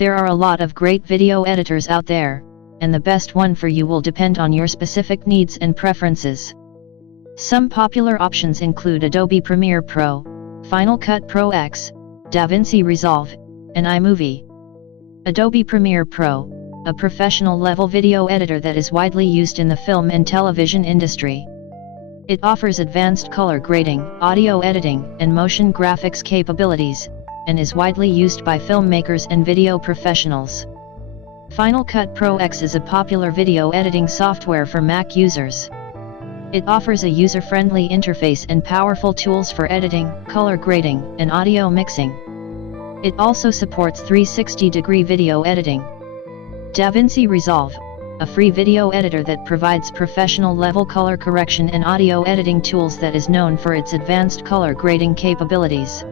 There are a lot of great video editors out there, and the best one for you will depend on your specific needs and preferences. Some popular options include Adobe Premiere Pro, Final Cut Pro X, DaVinci Resolve, and iMovie. Adobe Premiere Pro, a professional-level video editor that is widely used in the film and television industry. It offers advanced color grading, audio editing, and motion graphics capabilities, and is widely used by filmmakers and video professionals. Final Cut Pro X is a popular video editing software for Mac users. It offers a user-friendly interface and powerful tools for editing, color grading, and audio mixing. It also supports 360-degree video editing. DaVinci Resolve, a free video editor that provides professional-level color correction and audio editing tools that is known for its advanced color grading capabilities.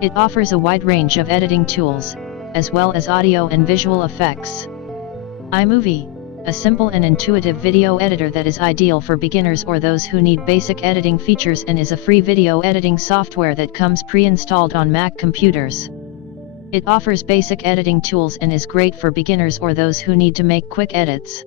It offers a wide range of editing tools, as well as audio and visual effects. iMovie, a simple and intuitive video editor that is ideal for beginners or those who need basic editing features and is a free video editing software that comes pre-installed on Mac computers. It offers basic editing tools and is great for beginners or those who need to make quick edits.